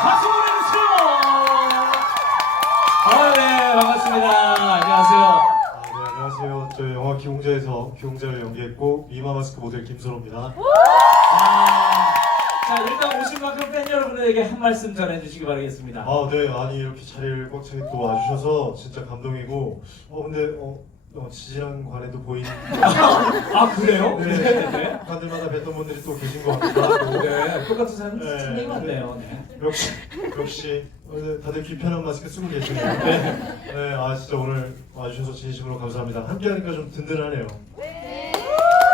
박수 보내주세요. 아, 네, 반갑습니다. 안녕하세요. 아, 네, 안녕하세요. 저 영화 기공자에서 기공자를 연기했고 미마 마스크 모델 김선호입니다. 아, 자, 일단 오신 만큼 팬 여러분에게 한 말씀 전해주시기 바라겠습니다. 아, 네, 아니 이렇게 자리를 꽉 차게 또 와주셔서 진짜 감동이고, 어 근데 어, 어 지지난 관에도 보이는 아, 그래요? 네. 네, 네. 관들마다 뵀던 분들이 또 계신 것 같기도 하고, 네, 똑같은 사람 네. 굉장히 많네요. 네. 역시 역시 오늘 다들 귀편한 마스크 쓰고 계시네요. 네, 아 진짜 오늘 와주셔서 진심으로 감사합니다. 함께하니까 좀 든든하네요. 네,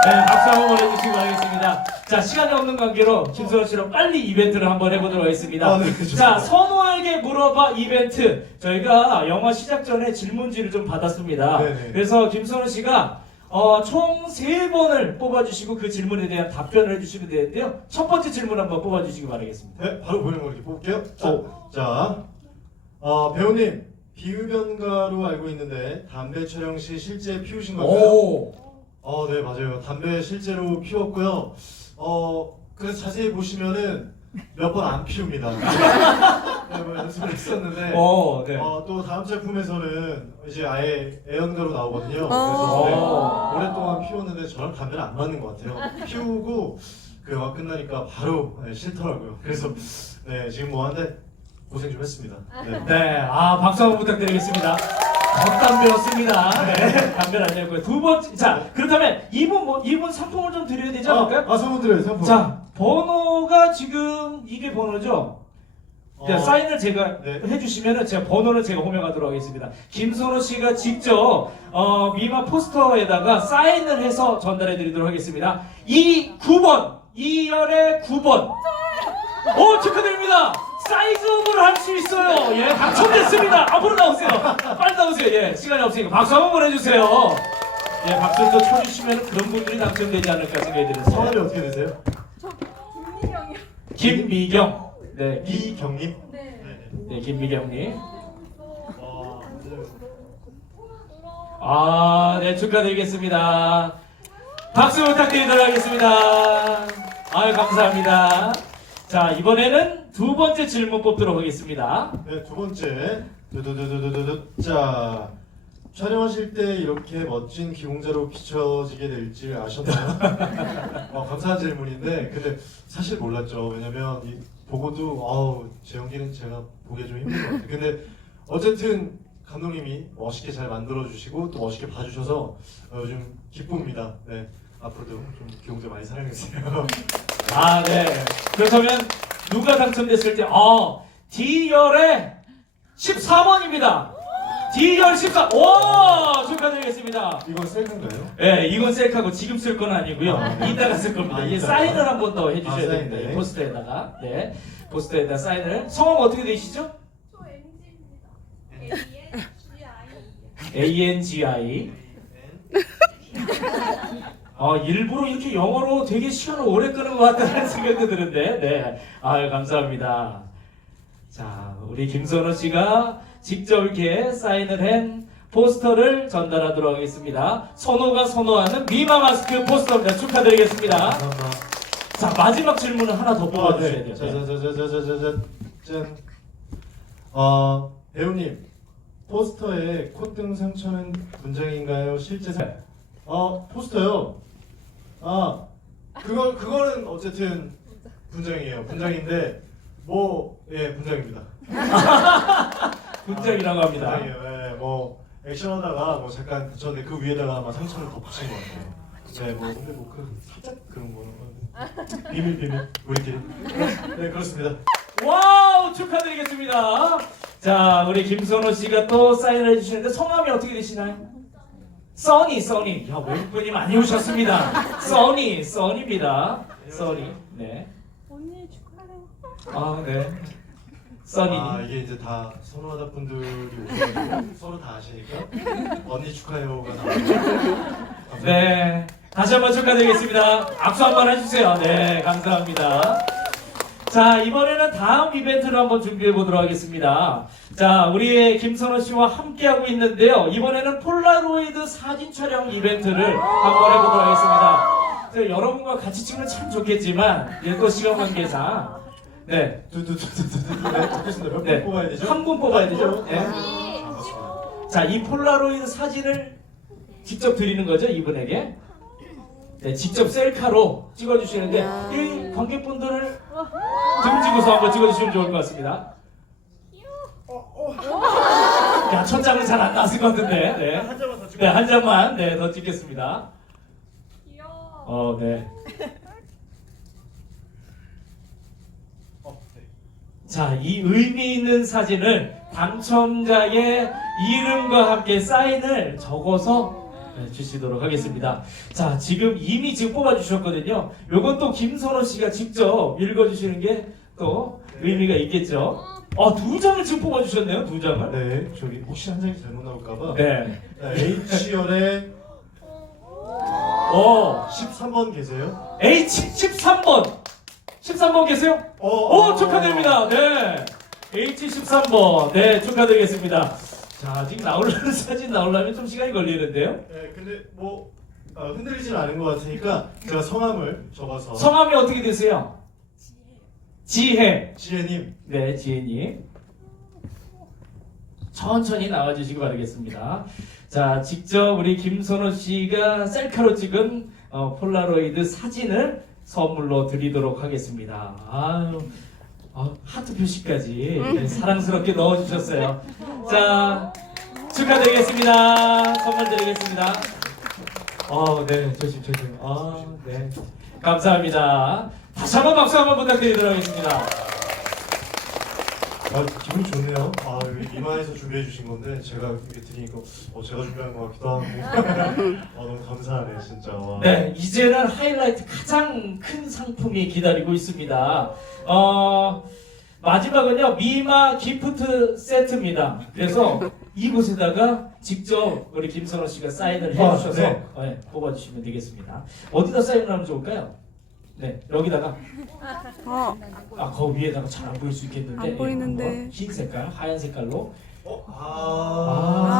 박수 한번 보내주시기 바라겠습니다. 자, 시간이 없는 관계로 김선호 씨랑 빨리 이벤트를 한번 해보도록 하겠습니다. 아, 네, 자. 선호에게 물어봐 이벤트. 저희가 영화 시작 전에 질문지를 좀 받았습니다. 네네. 그래서 김선호 씨가 어, 총세 번을 뽑아주시고 그 질문에 대한 답변을 해주시면 되는데요. 첫 번째 질문 한번 뽑아주시기 바라겠습니다. 네, 바로 보이는 거 이렇게 뽑을게요. 자, 오. 자 어, 배우님 비흡연가로 알고 있는데 담배 촬영 시 실제 피우신 건가요? 오, 어, 네 맞아요. 담배 실제로 피웠고요. 어, 그래서 자세히 보시면은 몇 번 안 피웁니다. 네, 뭐 연습을 했었는데. 오, 네. 어, 또 다음 작품에서는 이제 아예 애연가로 나오거든요. 어. 그래서 네, 오. 오랫동안 피웠는데 저랑 담배는 안 맞는 것 같아요. 피우고 그 영화 끝나니까 바로 네, 싫더라고요. 그래서 네 지금 뭐 하는데 고생 좀 했습니다. 네. 네, 아 박수 한번 부탁드리겠습니다. 겉담배였습니다. 네, 담배는 아니었고요. 두 번째, 자 그렇다면 이분 뭐 이분 상품을 좀 드려야 되지 않을까요? 아, 아 선물 드려요 선물. 자 번호가 지금 이게 번호죠. 자, 어, 사인을 제가 네. 해주시면은 제가 번호는 제가 호명하도록 하겠습니다. 김선호 씨가 직접 어, 미마 포스터에다가 사인을 해서 전달해드리도록 하겠습니다. 이 9번, 2열의 9번. 오 축하드립니다. 사이즈업을 할 수 있어요. 예, 당첨됐습니다. 앞으로 나오세요. 빨리 나오세요. 예, 시간이 없으니까 박수 한번 보내주세요. 예, 박수 또 쳐주시면 그런 분들이 당첨되지 않을까 생각이 드는데. 성함이 어떻게 되세요? 김민경이요. 김미경. 네, 김, 이경님. 네. 네. 네, 김미경님. 와, 아, 네, 축하드리겠습니다. 박수 부탁드리도록 하겠습니다. 아유, 감사합니다. 자, 이번에는 두 번째 질문 뽑도록 하겠습니다. 네, 두 번째. 두두두두두두. 자, 촬영하실 때 이렇게 멋진 기공자로 비춰지게 될 줄 아셨나요? 어, 감사한 질문인데, 근데 사실 몰랐죠. 왜냐면 이, 보고도 아우 제 연기는 제가 보기에 좀 힘든 것 같아요. 근데 어쨌든 감독님이 멋있게 잘 만들어 주시고 또 멋있게 봐주셔서 어, 요즘 기쁩니다. 네, 앞으로도 좀 기공자 많이 사랑해 주세요. 아, 네. 그렇다면 누가 당첨됐을 때, 어, D열의 14번입니다. D열 14, 오! 축하드리겠습니다. 이건 셀카인가요? 네, 이건 셀카고 지금 쓸 건 아니고요. 아, 네. 이따가 쓸 겁니다. 아, 이게 이따가. 사인을 한 번 더 해주셔야 아, 사인, 됩니다. 네. 이 포스터에다가. 네. 포스터에다 사인을. 성함 어떻게 되시죠? 저 MG입니다. A-N-G-I. ANGI. 어, 일부러 이렇게 영어로 되게 시간을 오래 끄는 것 같다는 생각도 드는데, 네. 아유, 감사합니다. 자, 우리 김선호 씨가 직접 이렇게 사인을 한 포스터를 전달하도록 하겠습니다. 선호가 선호하는 미마 마스크 포스터입니다. 축하드리겠습니다. 감사합니다. 자, 마지막 질문을 하나 더 뽑아주셔야 돼요. 네. 자자자자자자자 짠. 어 배우님 포스터에 콧등 상처는 분장인가요? 실제 상? 어 포스터요. 아 그거 그거는 어쨌든 분장이에요. 분장인데 뭐예 분장입니다. 분장이라고 합니다. 분장이에요. 예, 뭐 액션하다가 뭐 잠깐 그쳤는데 그 위에다가 막 상처를 덧붙인 것 같아요. 네, 뭐 근데 뭐 그 살짝 그런 거는 비밀 비밀 우리끼리. 네 그렇습니다. 와우 축하드리겠습니다. 자 우리 김선호 씨가 또 사인을 해주시는데 성함이 어떻게 되시나요? 써니 써니 야 외국 분이 많이 오셨습니다. 써니 써니입니다. 써니 네. 언니 축하해요. 아 네. 써니. 아 이게 이제 다 선호하다 분들이 오셔가지고 서로 다 아시니까 언니 축하해요가 나오죠. 네. 다시 한번 축하드리겠습니다. 악수 한번 해주세요. 네, 감사합니다. 자, 이번에는 다음 이벤트를 한번 준비해 보도록 하겠습니다. 자, 우리 김선호 씨와 함께하고 있는데요. 이번에는 폴라로이드 사진 촬영 이벤트를 한번 해보도록 하겠습니다. 자, 여러분과 같이 찍으면 참 좋겠지만, 이제 또 시간 관계상, 네. 두두두두두두. 네. 네. 뽑아야 되죠? 한분 뽑아야 되죠? 네. 아, 맞습니다. 자, 이 폴라로이드 사진을 직접 드리는 거죠, 이분에게. 네, 직접 셀카로 찍어주시는데 이 관객분들을 등지고서 한번 찍어주시면 좋을 것 같습니다. 야, 첫 장은 잘 안 나왔을 것 같은데. 네. 한 장만 더 찍어. 네, 한 장만 네, 더 찍겠습니다. 귀여워. 어, 네. 어, 네. 자, 이 의미 있는 사진을 당첨자의 이름과 함께 사인을 적어서 네, 주시도록 하겠습니다. 자, 지금 이미 지금 뽑아주셨거든요. 요건 또 김선호 씨가 직접 읽어주시는 게 또 의미가 있겠죠. 어, 두 장을 지금 뽑아주셨네요, 두 장을. 네, 저기 혹시 한 장이 잘못 나올까봐. 네. H열에 어, 13번 계세요? H13번. 13번 계세요? 어, 오, 축하드립니다. 네. H13번. 네, 축하드리겠습니다. 자, 지금 나오려는 사진 나오려면 좀 시간이 걸리는데요. 네, 근데 뭐 어, 흔들리진 않은 것 같으니까 제가 성함을 적어서 성함이 어떻게 되세요? 지혜. 지혜님 네, 지혜님. 천천히 나와주시기 바라겠습니다. 자, 직접 우리 김선호 씨가 셀카로 찍은 어, 폴라로이드 사진을 선물로 드리도록 하겠습니다. 아유, 어, 하트 표시까지 네, 사랑스럽게 넣어주셨어요. 자, 축하드리겠습니다. 선물 드리겠습니다. 어, 네, 조심, 조심. 아, 네. 감사합니다. 다시 한번 박수 한번 부탁드리도록 하겠습니다. 아, 기분이 좋네요. 아, 이마에서 준비해 주신 건데 제가 이렇게 드리니까 어, 제가 준비한 것 같기도 하고 아, 너무 감사하네 진짜. 와. 네, 이제는 하이라이트 가장 큰 상품이 기다리고 있습니다. 어, 마지막은요, 미마 기프트 세트입니다. 그래서 이곳에다가 직접 우리 김선호 씨가 사인을 아, 해주셔서 네. 네, 뽑아주시면 되겠습니다. 어디다 사인을 하면 좋을까요? 네, 여기다가. 어, 아, 거 위에다가 잘 안 보일 수 있겠는데. 안 예, 보이는데. 한번 흰 색깔, 하얀 색깔로. 어? 아.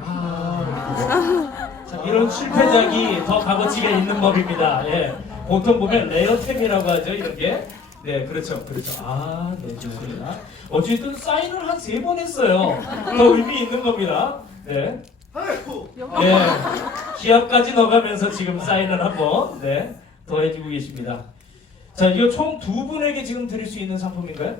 아, 아. 자, 이런 실패작이 더 값어치가 있는 법입니다. 예. 보통 보면 레어템이라고 하죠, 이런 게. 네, 그렇죠, 그렇죠. 아, 네, 좋습니다. 어쨌든 사인을 한 세 번 했어요. 더 의미 있는 겁니다. 네. 네. 기합까지 넣어가면서 지금 사인을 한번, 네, 더 해주고 계십니다. 자, 이거 총 두 분에게 지금 드릴 수 있는 상품인가요?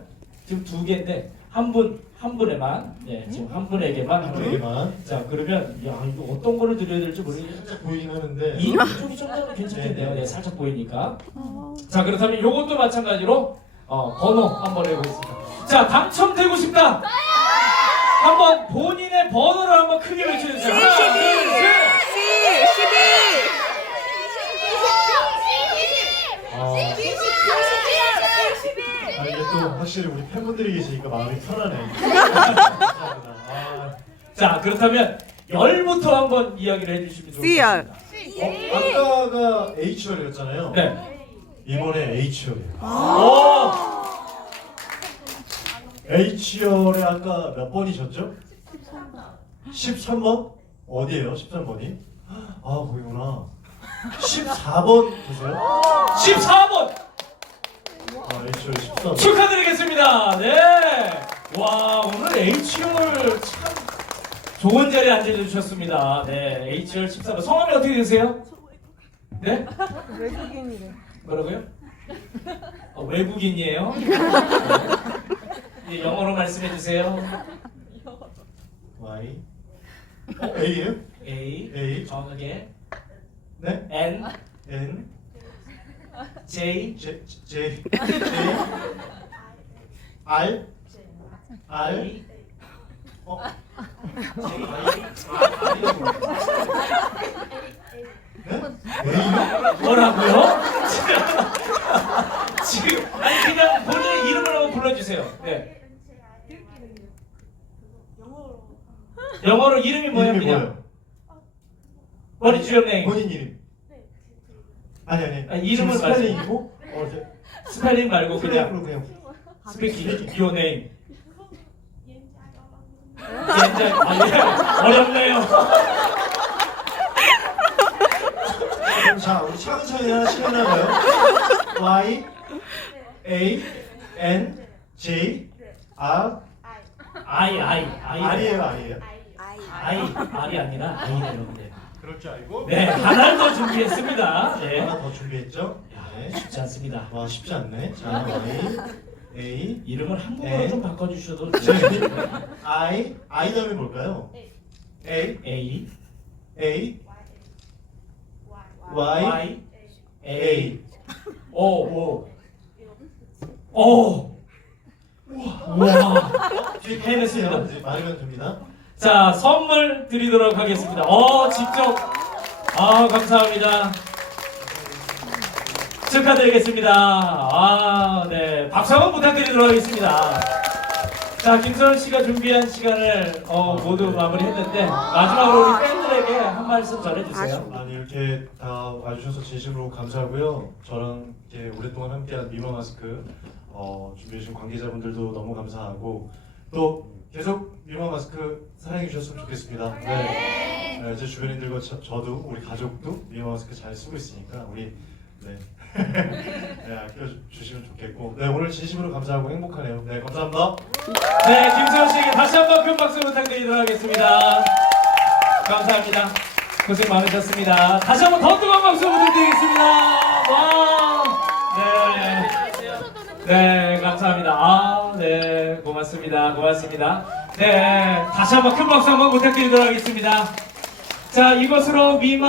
지금 두 개인데, 한 분, 한 분에만, 네, 지금 한 분에게만 한. 개만 자, 그러면, 야, 이거 어떤 거를 드려야 될지 모르겠는데, 살짝 보이긴 하는데 이 이쪽이 좀 더 괜찮겠네요. 네, 네. 네, 살짝 보이니까. 어. 자, 그렇다면 이것도 마찬가지로 어, 번호 한번 해보겠습니다. 자, 당첨되고 싶다. 한번 본인의 번호를 한번 크게 외쳐주세요. 하나, 둘, 셋. C, 12. 아, 아 이게 또 확실히 우리 팬분들이 계시니까 마음이 편하네. 감사합니다. 아, 자, 그렇다면 열부터 한번 이야기를 해주시면 C열. 좋겠습니다. 어, 아까가 H열이었잖아요. 네. 이번에 H열이에요. 오, H열에 아까 몇 번이셨죠? 13번? 어디에요? 13번이? 아 거기구나. 14번 계세요? 14번 아 H열 14번. 축하드리겠습니다. 네. 와, 오늘 H열 참 좋은 자리에 앉아주셨습니다. 네, H열 14번. 성함이 어떻게 되세요? 네? 외국인이래. 뭐라고요? 어, 외국인이에요. 네. 네, 영어로 말씀해 주세요. Y. 어 A예요? A, A. 정확하게 네. N, N. J, J J J. R. R. I, 어. J, 네? A요? 뭐라고요? 지금 아니 그냥 본인의 이름을 한번 불러주세요. 네. 영어로 이름이 뭐예요? 이름이 그냥 뭐예요? What is your name? 본인 이름. 아니 아니. 아, 이름을 지금 스펠링이고 어 이제 스펠링 말고 그냥 플레이로 그냥 스피킹 your name. 아, 예. 어렵네요. 그럼 자, 우리 차근차근히 하나씩 해나가요. Y, A, N, J, R, 아이 아이 아이 R이에요, R이에요. 아이 알이 아니라 아이네요. 네. 그럴 줄 알고 네 하나를 더 준비했습니다. 네. 하나 더 준비했죠? 네. 쉽지 않습니다. 와 쉽지 않네. 자, Y, A, 이름을 한국어로 네. 좀 바꿔주셔도 J, 좋겠네요. I, I 다음에 뭘까요? A, A A, Y, Y A. A O O O 우와 뒤에. 이제 말하면 됩니다. 자 선물 드리도록 하겠습니다. 어 직접 아 감사합니다. 축하드리겠습니다. 아, 네. 박수 한번 부탁드리도록 하겠습니다. 자, 김선우 씨가 준비한 시간을 어, 모두 마무리했는데 마지막으로 우리 팬들에게 한 말씀 전해주세요. 아니 이렇게 다 와주셔서 진심으로 감사하고요. 저랑 이렇게 오랫동안 함께한 미마 마스크 어, 준비해주신 관계자분들도 너무 감사하고 또 계속 미마 마스크 사랑해 주셨으면 좋겠습니다. 네. 네, 제 주변인들과 저, 저도 우리 가족도 미마 마스크 잘 쓰고 있으니까 우리 네, 네 아껴 주시면 좋겠고 네 오늘 진심으로 감사하고 행복하네요. 네 감사합니다. 네, 김선우 씨에게 다시 한 번 큰 박수 부탁드리도록 하겠습니다. 감사합니다. 고생 많으셨습니다. 다시 한 번 더 뜨거운 박수 부탁드리겠습니다. 와, 네. 네, 감사합니다. 아, 네, 고맙습니다. 고맙습니다. 네, 다시 한번 큰 박수 한번 부탁드리도록 하겠습니다. 자, 이것으로 미마